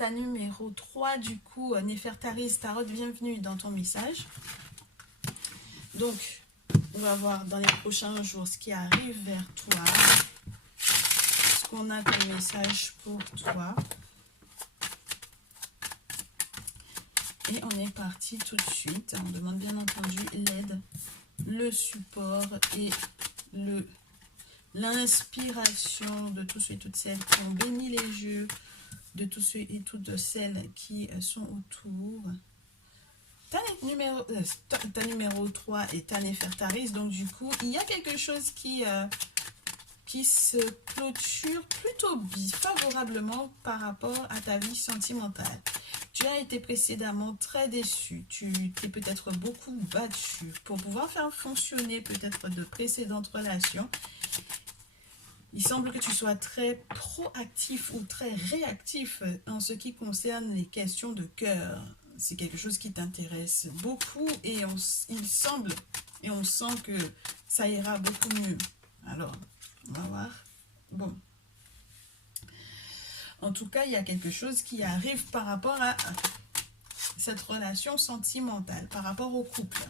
carte numéro 3, du coup, Néfertari Tarot, bienvenue dans ton message. Donc, on va voir dans les prochains jours ce qui arrive vers toi. Ce qu'on a comme message pour toi. Et on est parti tout de suite. On demande bien entendu l'aide, le support et l'inspiration de tous ceux et toutes celles qui ont béni les jeux, de tous ceux et toutes celles qui sont autour. Ta numéro 3 est ta Néfertaris. Donc du coup, il y a quelque chose qui se clôture plutôt favorablement par rapport à ta vie sentimentale. Tu as été précédemment très déçu, tu t'es peut-être beaucoup battu pour pouvoir faire fonctionner peut-être de précédentes relations. Il semble que tu sois très proactif ou très réactif en ce qui concerne les questions de cœur. C'est quelque chose qui t'intéresse beaucoup et il semble et on sent que ça ira beaucoup mieux. Alors, on va voir. Bon. En tout cas, il y a quelque chose qui arrive par rapport à cette relation sentimentale, par rapport au couple.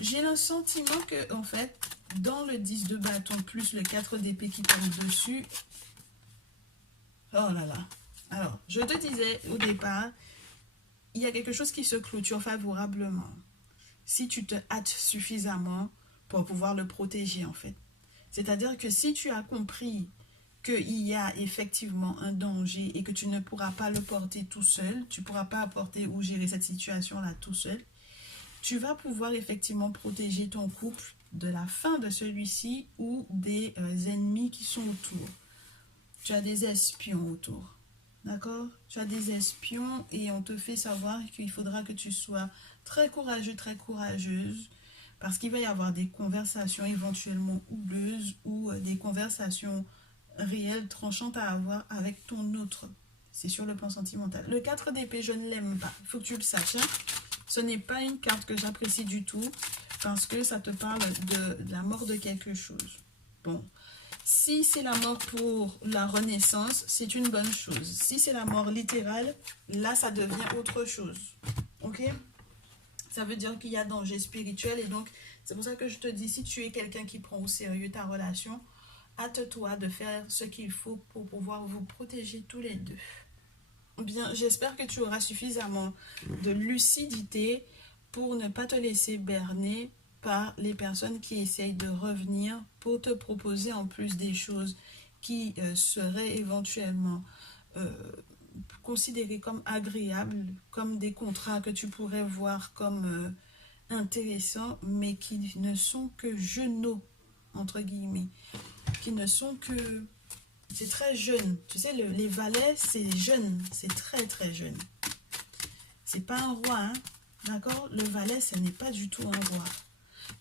J'ai le sentiment que, en fait, dans le 10 de bâton plus le 4 d'épée qui tombe dessus, oh là là. Alors, je te disais au départ, il y a quelque chose qui se clôture favorablement. Si tu te hâtes suffisamment pour pouvoir le protéger, en fait. C'est-à-dire que si tu as compris qu'il y a effectivement un danger et que tu ne pourras pas le porter tout seul, tu ne pourras pas apporter ou gérer cette situation-là tout seul, tu vas pouvoir effectivement protéger ton couple de la fin de celui-ci ou des ennemis qui sont autour. Tu as des espions autour, d'accord? Tu as des espions et on te fait savoir qu'il faudra que tu sois très courageux, très courageuse, parce qu'il va y avoir des conversations éventuellement houleuses ou des conversations réelles, tranchantes à avoir avec ton autre. C'est sur le plan sentimental. Le 4 d'épée, je ne l'aime pas. Il faut que tu le saches. Hein? Ce n'est pas une carte que j'apprécie du tout parce que ça te parle de la mort de quelque chose. Bon, si c'est la mort pour la renaissance, c'est une bonne chose. Si c'est la mort littérale, là, ça devient autre chose. Ok? Ça veut dire qu'il y a danger spirituel et donc, c'est pour ça que je te dis, si tu es quelqu'un qui prend au sérieux ta relation, hâte-toi de faire ce qu'il faut pour pouvoir vous protéger tous les deux. Bien, j'espère que tu auras suffisamment de lucidité pour ne pas te laisser berner par les personnes qui essayent de revenir pour te proposer en plus des choses qui seraient éventuellement considérées comme agréables, comme des contrats que tu pourrais voir comme intéressants, mais qui ne sont que genoux, entre guillemets, qui ne sont que... C'est très jeune. Tu sais, les valets, c'est jeune. C'est très, très jeune. C'est pas un roi, hein? D'accord? Le valet, ce n'est pas du tout un roi.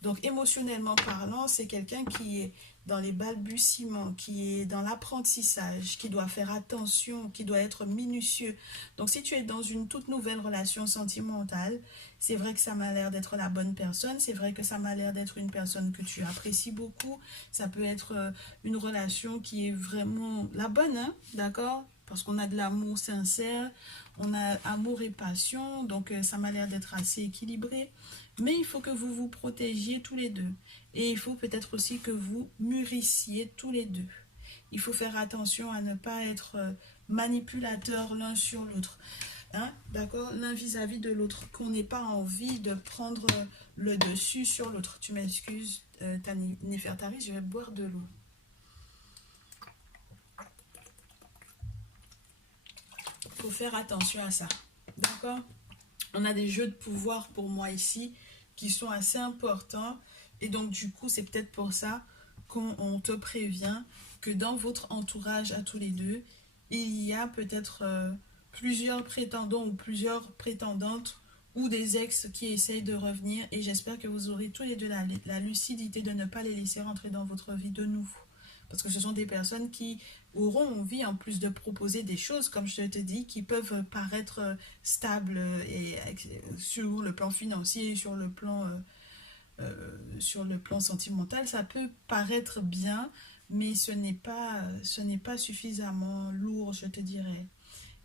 Donc, émotionnellement parlant, c'est quelqu'un qui est dans les balbutiements, qui est dans l'apprentissage, qui doit faire attention, qui doit être minutieux. Donc, si tu es dans une toute nouvelle relation sentimentale, c'est vrai que ça m'a l'air d'être la bonne personne, c'est vrai que ça m'a l'air d'être une personne que tu apprécies beaucoup, ça peut être une relation qui est vraiment la bonne, hein, d'accord? Parce qu'on a de l'amour sincère, on a amour et passion, donc ça m'a l'air d'être assez équilibré. Mais il faut que vous vous protégiez tous les deux. Et il faut peut-être aussi que vous mûrissiez tous les deux. Il faut faire attention à ne pas être manipulateur l'un sur l'autre. Hein? D'accord? L'un vis-à-vis de l'autre. Qu'on n'ait pas envie de prendre le dessus sur l'autre. Tu m'excuses, ta Néfertari, je vais boire de l'eau. Il faut faire attention à ça. D'accord? On a des jeux de pouvoir pour moi ici qui sont assez importants. Et donc, du coup, c'est peut-être pour ça qu'on te prévient que dans votre entourage à tous les deux, il y a peut-être plusieurs prétendants ou plusieurs prétendantes ou des ex qui essayent de revenir. Et j'espère que vous aurez tous les deux la lucidité de ne pas les laisser rentrer dans votre vie de nouveau. Parce que ce sont des personnes qui auront envie, en plus de proposer des choses, comme je te dis, qui peuvent paraître stables et sur le plan financier, sur le plan sentimental, ça peut paraître bien, mais ce n'est pas suffisamment lourd, je te dirais.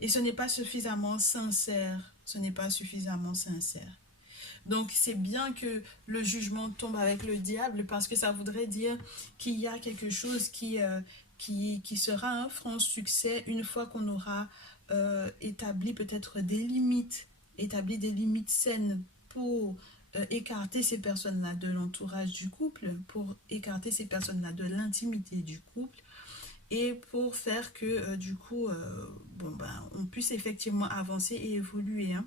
Et ce n'est pas suffisamment sincère. Ce n'est pas suffisamment sincère. Donc, c'est bien que le jugement tombe avec le diable parce que ça voudrait dire qu'il y a quelque chose qui sera un franc succès une fois qu'on aura établi peut-être établi des limites saines pour écarter ces personnes-là de l'entourage du couple, pour écarter ces personnes-là de l'intimité du couple et pour faire que du coup, bon, ben, on puisse effectivement avancer et évoluer, hein.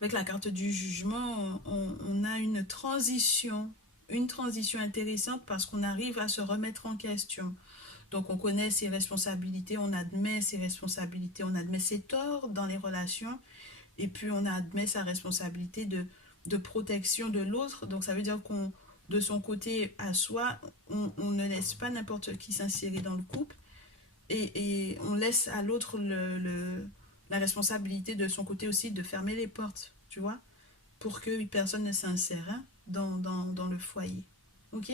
Avec la carte du jugement, on a une transition intéressante parce qu'on arrive à se remettre en question. Donc on connaît ses responsabilités, on admet ses responsabilités, on admet ses torts dans les relations et puis on admet sa responsabilité de protection de l'autre. Donc ça veut dire qu'on, de son côté à soi, on ne laisse pas n'importe qui s'insérer dans le couple et on laisse à l'autre la responsabilité de son côté aussi de fermer les portes, tu vois, pour que personne ne s'insère, hein, dans le foyer. Ok?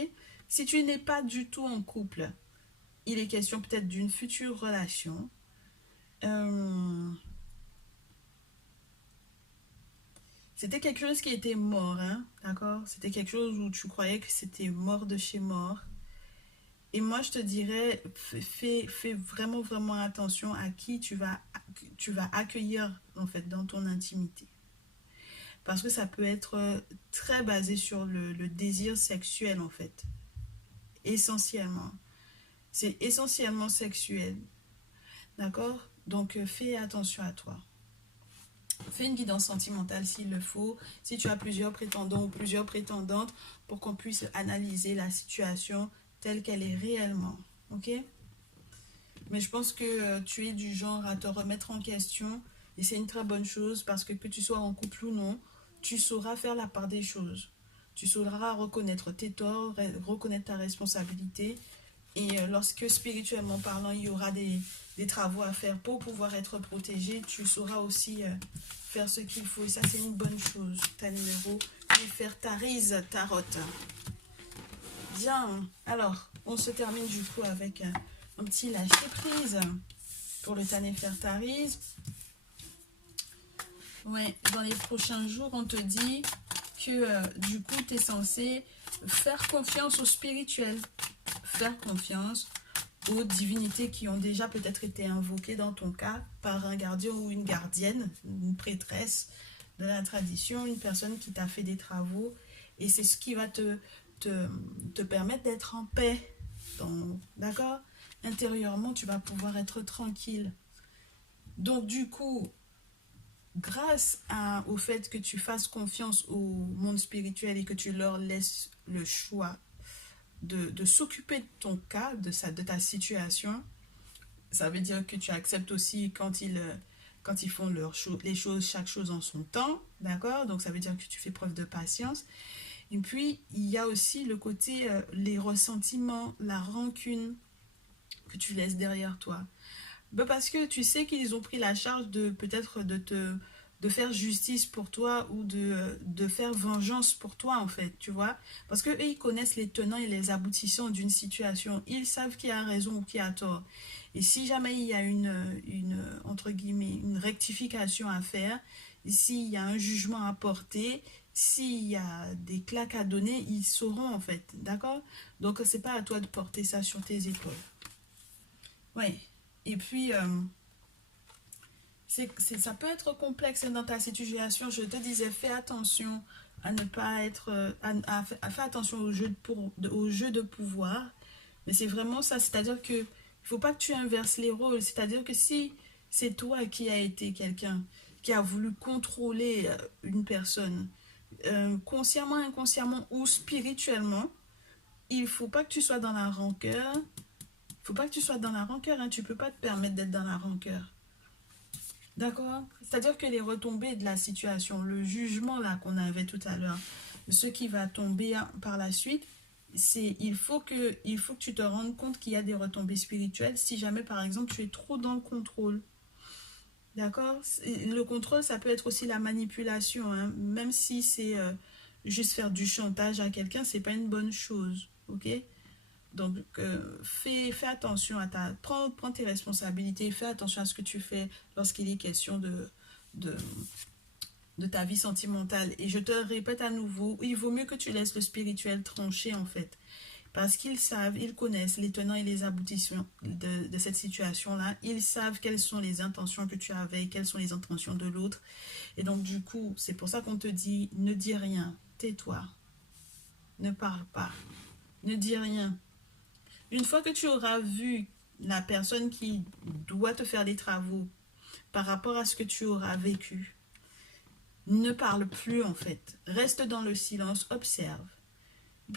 Si tu n'es pas du tout en couple, il est question peut-être d'une future relation. C'était quelque chose qui était mort, hein, d'accord? C'était quelque chose où tu croyais que c'était mort de chez mort. Et moi, je te dirais, fais vraiment, vraiment attention à qui tu vas accueillir, en fait, dans ton intimité. Parce que ça peut être très basé sur le désir sexuel, en fait. Essentiellement. C'est essentiellement sexuel. D'accord? Donc, fais attention à toi. Fais une guidance sentimentale s'il le faut. Si tu as plusieurs prétendants ou plusieurs prétendantes, pour qu'on puisse analyser la situation telle qu'elle est réellement. Ok? Mais je pense que tu es du genre à te remettre en question. Et c'est une très bonne chose parce que tu sois en couple ou non, tu sauras faire la part des choses. Tu sauras reconnaître tes torts, reconnaître ta responsabilité. Et lorsque spirituellement parlant, il y aura des travaux à faire pour pouvoir être protégé, tu sauras aussi faire ce qu'il faut. Et ça, c'est une bonne chose. Ta numéro, Néfertarise Tarot. Bien, alors, on se termine du coup avec un petit lâcher-prise pour le Néfertarise. Ouais, dans les prochains jours, on te dit que du coup, tu es censé faire confiance au spirituel. Faire confiance aux divinités qui ont déjà peut-être été invoquées dans ton cas par un gardien ou une gardienne, une prêtresse de la tradition, une personne qui t'a fait des travaux. Et c'est ce qui va te permettre d'être en paix. D'accord? Intérieurement, tu vas pouvoir être tranquille. Donc du coup, grâce au fait que tu fasses confiance au monde spirituel et que tu leur laisses le choix de s'occuper de ton cas, de ta situation, ça veut dire que tu acceptes aussi quand ils font les choses, chaque chose en son temps, d'accord? Donc ça veut dire que tu fais preuve de patience. Et puis, il y a aussi le côté, les ressentiments, la rancune que tu laisses derrière toi. Parce que tu sais qu'ils ont pris la charge de peut-être de faire justice pour toi ou de faire vengeance pour toi, en fait, tu vois. Parce qu'eux, ils connaissent les tenants et les aboutissants d'une situation. Ils savent qui a raison ou qui a tort. Et si jamais il y a entre guillemets, une rectification à faire, s'il y a un jugement à porter, s'il y a des claques à donner, ils sauront, en fait, d'accord? Donc, c'est pas à toi de porter ça sur tes épaules. Ouais. Et puis, ça peut être complexe dans ta situation. Je te disais, fais attention à ne pas être... fais attention au jeu de pouvoir. Mais c'est vraiment ça. C'est-à-dire que il ne faut pas que tu inverses les rôles. C'est-à-dire que si c'est toi qui as été quelqu'un qui a voulu contrôler une personne, consciemment, inconsciemment ou spirituellement, il ne faut pas que tu sois dans la rancœur. Il faut pas que tu sois dans la rancœur, hein. Tu peux pas te permettre d'être dans la rancœur. D'accord? C'est-à-dire que les retombées de la situation, le jugement là qu'on avait tout à l'heure, ce qui va tomber par la suite, il faut que tu te rendes compte qu'il y a des retombées spirituelles si jamais par exemple tu es trop dans le contrôle. D'accord? Le contrôle, ça peut être aussi la manipulation, hein. Même si c'est juste faire du chantage à quelqu'un, c'est pas une bonne chose. Ok? Donc, fais attention à prends tes responsabilités, fais attention à ce que tu fais lorsqu'il est question de, de ta vie sentimentale. Et je te répète à nouveau, il vaut mieux que tu laisses le spirituel trancher en fait. Parce qu'ils savent, ils connaissent les tenants et les aboutissants de cette situation-là. Ils savent quelles sont les intentions que tu avais, quelles sont les intentions de l'autre. Et donc du coup, c'est pour ça qu'on te dit, ne dis rien, tais-toi, ne parle pas, ne dis rien. Une fois que tu auras vu la personne qui doit te faire des travaux par rapport à ce que tu auras vécu, ne parle plus en fait. Reste dans le silence, observe.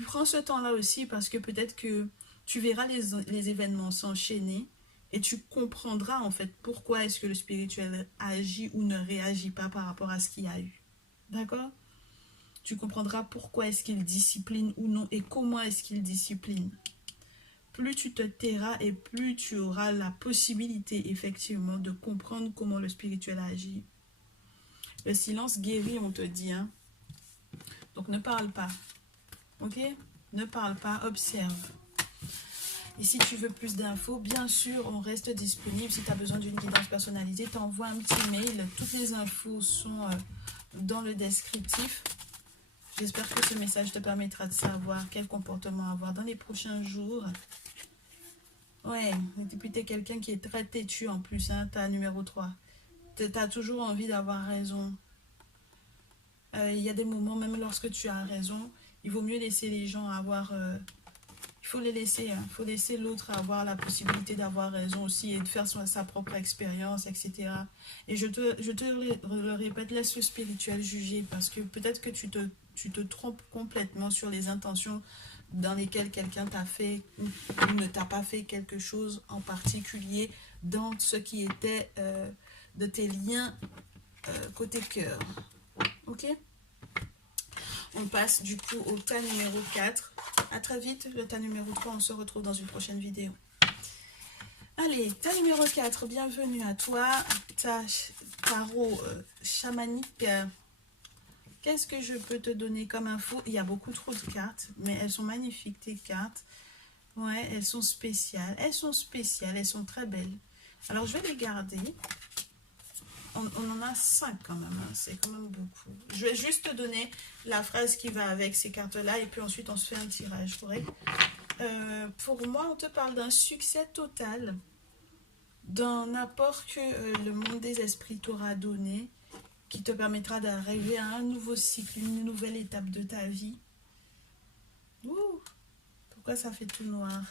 Prends ce temps-là aussi parce que peut-être que tu verras les événements s'enchaîner et tu comprendras en fait pourquoi est-ce que le spirituel agit ou ne réagit pas par rapport à ce qu'il y a eu. D'accord? Tu comprendras pourquoi est-ce qu'il discipline ou non et comment est-ce qu'il discipline. Plus tu te tairas et plus tu auras la possibilité effectivement de comprendre comment le spirituel agit. Le silence guérit, on te dit. Hein? Donc ne parle pas. Ok? Ne parle pas, observe. Et si tu veux plus d'infos, bien sûr, on reste disponible. Si tu as besoin d'une guidance personnalisée, t'envoies un petit mail. Toutes les infos sont dans le descriptif. J'espère que ce message te permettra de savoir quel comportement avoir dans les prochains jours. Ouais, et puis tu es quelqu'un qui est très têtu en plus, hein, tu as numéro 3. Tu as toujours envie d'avoir raison. Il y a des moments, même lorsque tu as raison, il vaut mieux laisser les gens avoir... il faut les laisser, hein, il faut laisser l'autre avoir la possibilité d'avoir raison aussi et de faire sa propre expérience, etc. Et je te le répète, laisse le spirituel juger parce que peut-être que tu te trompes complètement sur les intentions dans lesquelles quelqu'un t'a fait ou ne t'a pas fait quelque chose en particulier dans ce qui était de tes liens côté cœur. Ok? On passe du coup au tas numéro 4. À très vite, le tas numéro 3, on se retrouve dans une prochaine vidéo. Allez, tas numéro 4, bienvenue à toi. Tarot chamanique. Qu'est-ce que je peux te donner comme info? Il y a beaucoup trop de cartes, mais elles sont magnifiques tes cartes. Ouais, elles sont spéciales. Elles sont très belles. Alors, je vais les garder. On en a 5 quand même, hein. C'est quand même beaucoup. Je vais juste te donner la phrase qui va avec ces cartes-là et puis ensuite on se fait un tirage, correct? Pour moi, on te parle d'un succès total, d'un apport que le monde des esprits t'aura donné, qui te permettra d'arriver à un nouveau cycle, une nouvelle étape de ta vie. Ouh, pourquoi ça fait tout noir?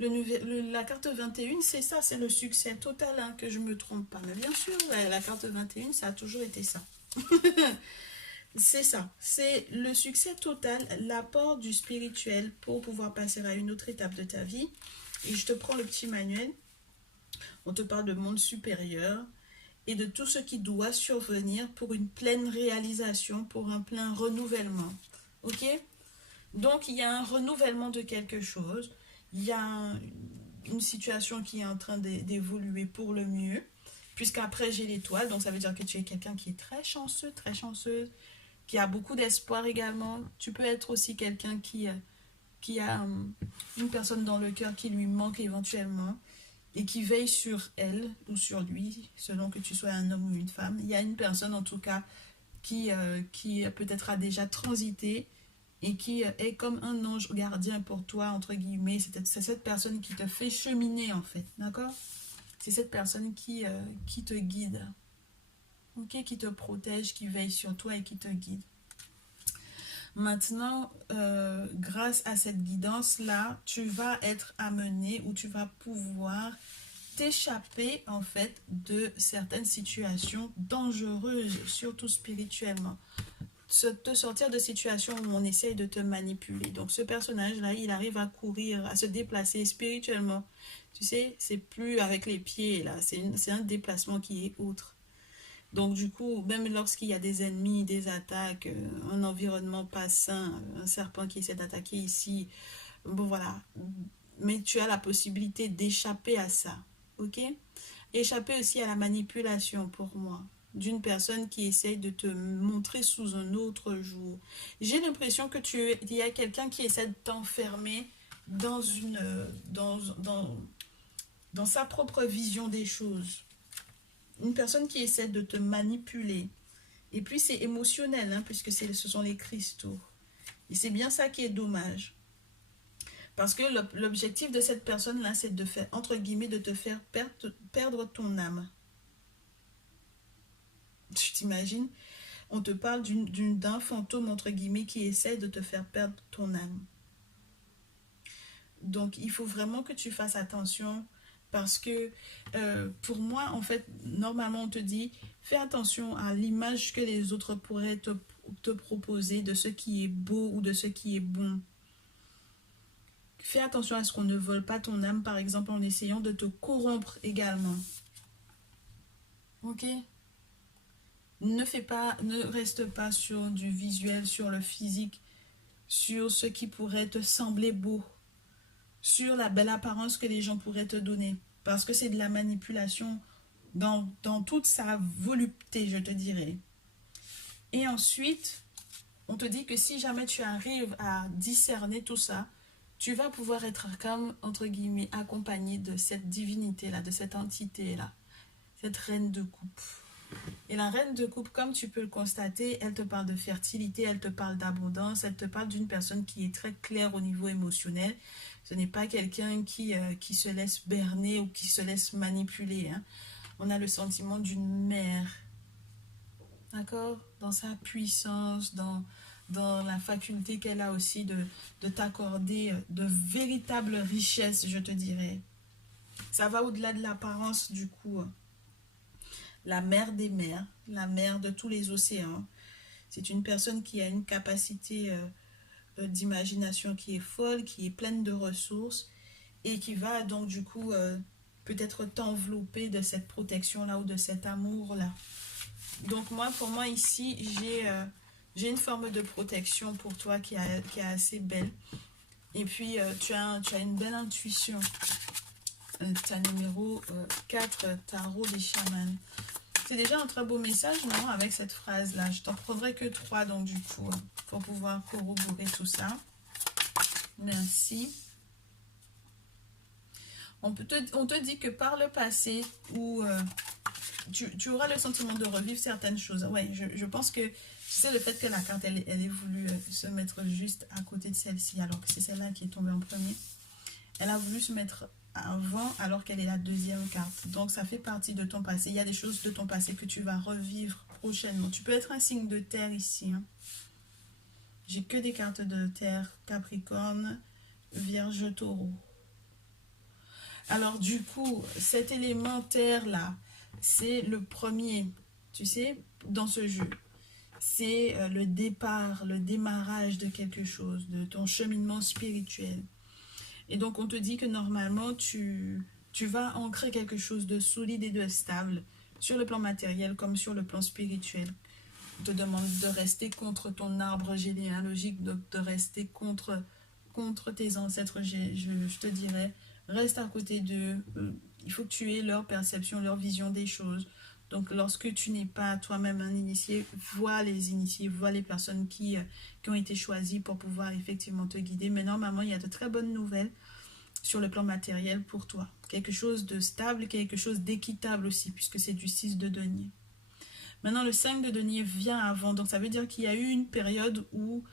La carte 21, c'est ça, c'est le succès total, hein, que je me trompe pas. Mais bien sûr, la carte 21, ça a toujours été ça. C'est ça, c'est le succès total, l'apport du spirituel pour pouvoir passer à une autre étape de ta vie. Et je te prends le petit manuel. On te parle de monde supérieur et de tout ce qui doit survenir pour une pleine réalisation, pour un plein renouvellement. Ok? Donc, il y a un renouvellement de quelque chose. Il y a une situation qui est en train d'évoluer pour le mieux, puisqu'après j'ai l'étoile, donc ça veut dire que tu es quelqu'un qui est très chanceux, très chanceuse, qui a beaucoup d'espoir également. Tu peux être aussi quelqu'un qui a une personne dans le cœur qui lui manque éventuellement et qui veille sur elle ou sur lui, selon que tu sois un homme ou une femme. Il y a une personne en tout cas qui peut-être a déjà transité et qui est comme un ange gardien pour toi, entre guillemets. C'est cette personne qui te fait cheminer, en fait, d'accord? C'est cette personne qui te guide, ok? Qui te protège, qui veille sur toi et qui te guide. Maintenant, grâce à cette guidance-là, tu vas être amené ou tu vas pouvoir t'échapper, en fait, de certaines situations dangereuses, surtout spirituellement. Te sortir de situations où on essaye de te manipuler. Donc ce personnage-là, il arrive à courir, à se déplacer spirituellement. Tu sais, c'est plus avec les pieds, là. C'est un déplacement qui est autre. Donc du coup, même lorsqu'il y a des ennemis, des attaques, un environnement pas sain, un serpent qui essaie d'attaquer ici, bon voilà. Mais tu as la possibilité d'échapper à ça, ok? Échapper aussi à la manipulation pour moi, d'une personne qui essaye de te montrer sous un autre jour. J'ai l'impression que il y a quelqu'un qui essaie de t'enfermer dans une dans sa propre vision des choses. Une personne qui essaie de te manipuler. Et puis c'est émotionnel, hein, puisque ce sont les cristaux. Et c'est bien ça qui est dommage. Parce que l'objectif de cette personne-là, c'est de faire, entre guillemets, de te faire perdre ton âme. Tu t'imagines? On te parle d'un fantôme, entre guillemets, qui essaie de te faire perdre ton âme. Donc, il faut vraiment que tu fasses attention parce que pour moi, en fait, normalement, on te dit, fais attention à l'image que les autres pourraient te proposer de ce qui est beau ou de ce qui est bon. Fais attention à ce qu'on ne vole pas ton âme, par exemple, en essayant de te corrompre également. Ok? Ne reste pas sur du visuel, sur le physique, sur ce qui pourrait te sembler beau, sur la belle apparence que les gens pourraient te donner. Parce que c'est de la manipulation dans toute sa volupté, je te dirais. Et ensuite, on te dit que si jamais tu arrives à discerner tout ça, tu vas pouvoir être comme, entre guillemets, accompagné de cette divinité-là, de cette entité-là, cette reine de coupe. Et la reine de coupe, comme tu peux le constater, elle te parle de fertilité, elle te parle d'abondance, elle te parle d'une personne qui est très claire au niveau émotionnel. Ce n'est pas quelqu'un qui se laisse berner ou qui se laisse manipuler. Hein. On a le sentiment d'une mère, d'accord? Dans sa puissance, dans la faculté qu'elle a aussi de t'accorder de véritables richesses, je te dirais. Ça va au-delà de l'apparence du coup. La mère des mers, la mère de tous les océans. C'est une personne qui a une capacité d'imagination qui est folle, qui est pleine de ressources et qui va donc du coup peut-être t'envelopper de cette protection-là ou de cet amour-là. Donc moi, pour moi ici, j'ai une forme de protection pour toi qui est assez belle. Et puis tu as une belle intuition. Ta numéro 4, tarot des chamans. C'est déjà un très beau message, non, avec cette phrase-là. Je t'en prendrai que 3, donc du coup, pour pouvoir corroborer tout ça. Merci. On te dit que par le passé, où tu auras le sentiment de revivre certaines choses. Ouais, je pense que c'est le fait que la carte, elle ait voulu se mettre juste à côté de celle-ci, alors que c'est celle-là qui est tombée en premier. Elle a voulu se mettre avant alors qu'elle est la deuxième carte. Donc ça fait partie de ton passé. Il y a des choses de ton passé que tu vas revivre prochainement. Tu peux être un signe de terre ici. Hein. J'ai que des cartes de terre. Capricorne, Vierge, Taureau. Alors du coup, cet élément terre là, c'est le premier, tu sais, dans ce jeu. C'est le départ, le démarrage de quelque chose, de ton cheminement spirituel. Et donc, on te dit que normalement, tu vas ancrer quelque chose de solide et de stable sur le plan matériel comme sur le plan spirituel. On te demande de rester contre ton arbre généalogique, de rester contre tes ancêtres, je te dirais. Reste à côté d'eux. Il faut que tu aies leur perception, leur vision des choses. Donc, lorsque tu n'es pas toi-même un initié, vois les initiés, vois les personnes qui ont été choisies pour pouvoir effectivement te guider. Mais normalement, il y a de très bonnes nouvelles sur le plan matériel pour toi. Quelque chose de stable, quelque chose d'équitable aussi, puisque c'est du 6 de denier. Maintenant, le 5 de denier vient avant. Donc, ça veut dire qu'il y a eu une période où,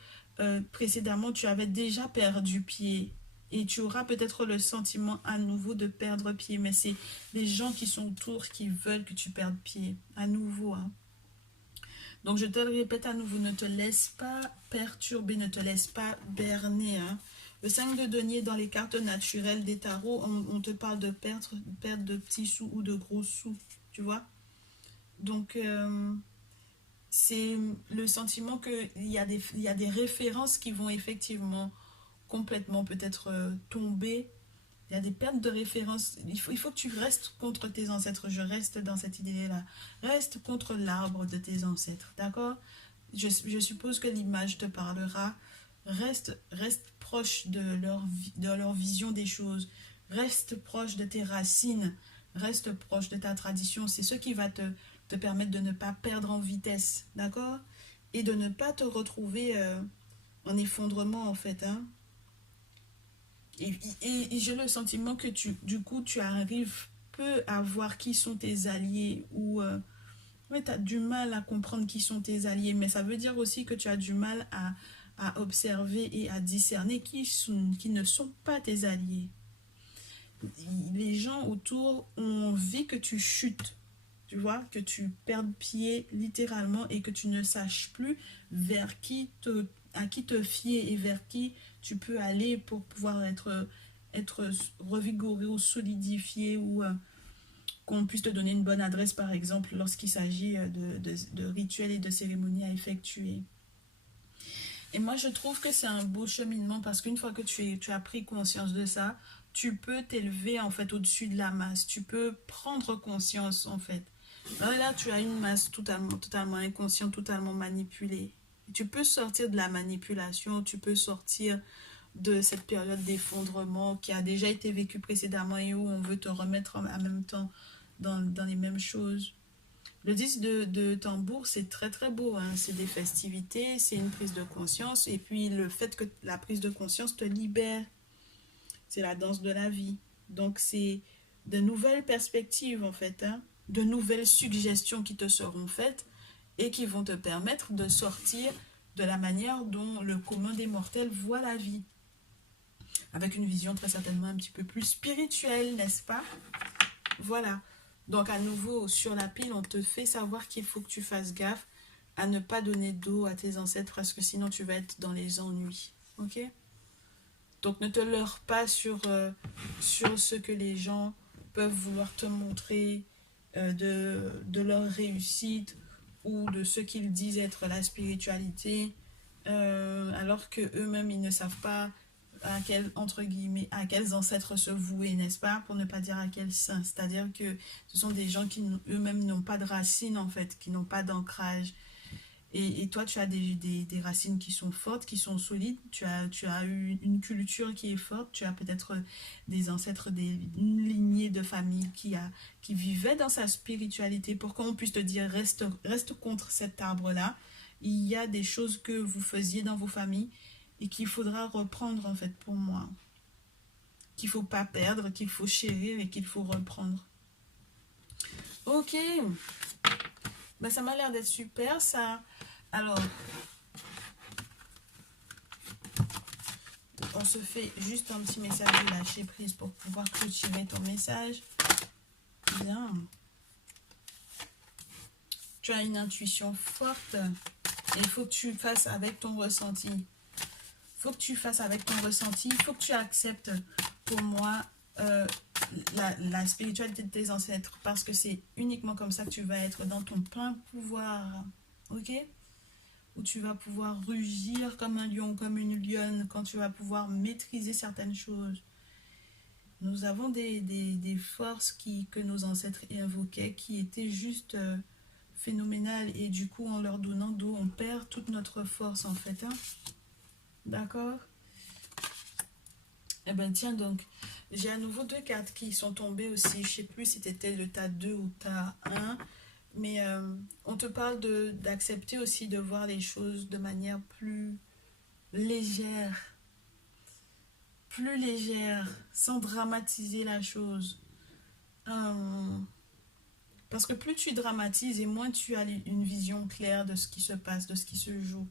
précédemment, tu avais déjà perdu pied. Et tu auras peut-être le sentiment à nouveau de perdre pied. Mais c'est les gens qui sont autour qui veulent que tu perdes pied. À nouveau. Hein. Donc, je te le répète à nouveau. Ne te laisse pas perturber. Ne te laisse pas berner. Hein. Le 5 de denier dans les cartes naturelles des tarots, on te parle de perte de petits sous ou de gros sous. Tu vois? Donc, c'est le sentiment qu'il y a des références qui vont effectivement complètement peut-être tomber. Il y a des pertes de références. Il faut que tu restes contre tes ancêtres. Je reste dans cette idée-là. Reste contre l'arbre de tes ancêtres. D'accord? Je suppose que l'image te parlera. Reste proche de leur vision des choses. Reste proche de tes racines. Reste proche de ta tradition. C'est ce qui va te permettre de ne pas perdre en vitesse. D'accord? Et de ne pas te retrouver en effondrement en fait. Hein? Et j'ai le sentiment que du coup, tu arrives peu à voir qui sont tes alliés ou ouais, tu as du mal à comprendre qui sont tes alliés, mais ça veut dire aussi que tu as du mal à observer et à discerner qui ne sont pas tes alliés. Les gens autour ont envie que tu chutes, tu vois, que tu perdes pied littéralement et que tu ne saches plus à qui te fier et vers qui tu peux aller pour pouvoir être revigoré ou solidifié ou qu'on puisse te donner une bonne adresse par exemple lorsqu'il s'agit de rituels et de cérémonies à effectuer. Et moi, je trouve que c'est un beau cheminement parce qu'une fois que tu as pris conscience de ça, tu peux t'élever en fait au-dessus de la masse. Tu peux prendre conscience en fait. Là, tu as une masse totalement inconsciente, totalement manipulée. Tu peux sortir de la manipulation, tu peux sortir de cette période d'effondrement qui a déjà été vécue précédemment et où on veut te remettre en même temps dans les mêmes choses. Le disque de tambour, c'est très très beau, hein. C'est des festivités, c'est une prise de conscience. Et puis le fait que la prise de conscience te libère, c'est la danse de la vie. Donc c'est de nouvelles perspectives en fait, hein, de nouvelles suggestions qui te seront faites et qui vont te permettre de sortir de la manière dont le commun des mortels voit la vie. Avec une vision très certainement un petit peu plus spirituelle, n'est-ce pas? Voilà. Donc à nouveau, sur la pile, on te fait savoir qu'il faut que tu fasses gaffe à ne pas donner d'eau à tes ancêtres parce que sinon tu vas être dans les ennuis. Ok? Donc ne te leurre pas sur ce que les gens peuvent vouloir te montrer de leur réussite ou de ce qu'ils disent être la spiritualité alors que eux-mêmes ils ne savent pas entre guillemets, à quels ancêtres se vouer, n'est-ce pas? Pour ne pas dire à quels saints. C'est-à-dire que ce sont des gens qui eux-mêmes n'ont pas de racines, en fait, qui n'ont pas d'ancrage. Et toi, tu as des racines qui sont fortes, qui sont solides. Tu as eu une culture qui est forte. Tu as peut-être des ancêtres, une lignée de famille qui vivait dans sa spiritualité. Pour qu'on puisse te dire, reste contre cet arbre-là. Il y a des choses que vous faisiez dans vos familles et qu'il faudra reprendre en fait pour moi. Qu'il ne faut pas perdre, qu'il faut chérir et qu'il faut reprendre. Ok. Ben, ça m'a l'air d'être super ça. Alors, on se fait juste un petit message de lâcher prise pour pouvoir clôturer ton message. Bien. Tu as une intuition forte et il faut que tu fasses avec ton ressenti. Il faut que tu fasses avec ton ressenti. Il faut que tu acceptes pour moi la spiritualité de tes ancêtres parce que c'est uniquement comme ça que tu vas être dans ton plein pouvoir. Ok? Où tu vas pouvoir rugir comme un lion, comme une lionne, quand tu vas pouvoir maîtriser certaines choses. Nous avons des forces que nos ancêtres invoquaient qui étaient juste phénoménales et du coup en leur donnant d'eau, on perd toute notre force en fait. Hein? D'accord? Eh bien tiens donc, j'ai à nouveau deux cartes qui sont tombées aussi. Je ne sais plus si c'était le tas 2 ou tas 1. Mais on te parle d'accepter aussi de voir les choses de manière plus légère, sans dramatiser la chose. Parce que plus tu dramatises et moins tu as une vision claire de ce qui se passe, de ce qui se joue.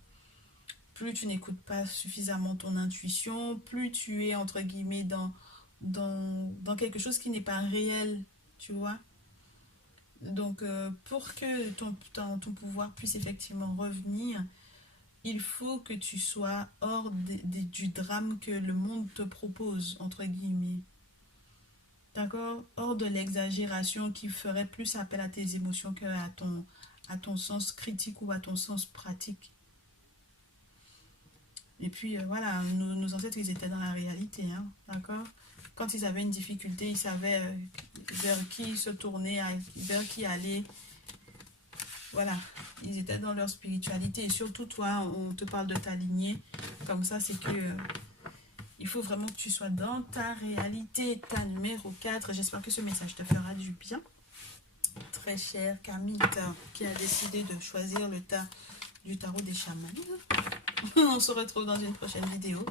Plus tu n'écoutes pas suffisamment ton intuition, plus tu es entre guillemets dans quelque chose qui n'est pas réel, tu vois. Donc, pour que ton pouvoir puisse effectivement revenir, il faut que tu sois hors du drame que le monde te propose, entre guillemets. D'accord? Hors de l'exagération qui ferait plus appel à tes émotions qu'à ton sens critique ou à ton sens pratique. Et puis, voilà, nos ancêtres, ils étaient dans la réalité, hein, d'accord? Quand ils avaient une difficulté, ils savaient vers qui se tourner, vers qui aller. Voilà, ils étaient dans leur spiritualité. Et surtout, toi, on te parle de ta lignée. Comme ça, c'est que il faut vraiment que tu sois dans ta réalité. Ta numéro 4. J'espère que ce message te fera du bien. Très cher Camille, qui a décidé de choisir le tas du tarot des chamans. On se retrouve dans une prochaine vidéo.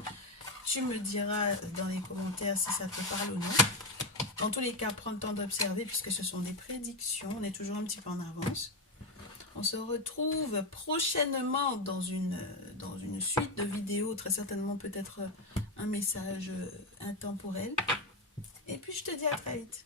Tu me diras dans les commentaires si ça te parle ou non. Dans tous les cas, prends le temps d'observer puisque ce sont des prédictions. On est toujours un petit peu en avance. On se retrouve prochainement dans une suite de vidéos, très certainement peut-être un message intemporel. Et puis je te dis à très vite.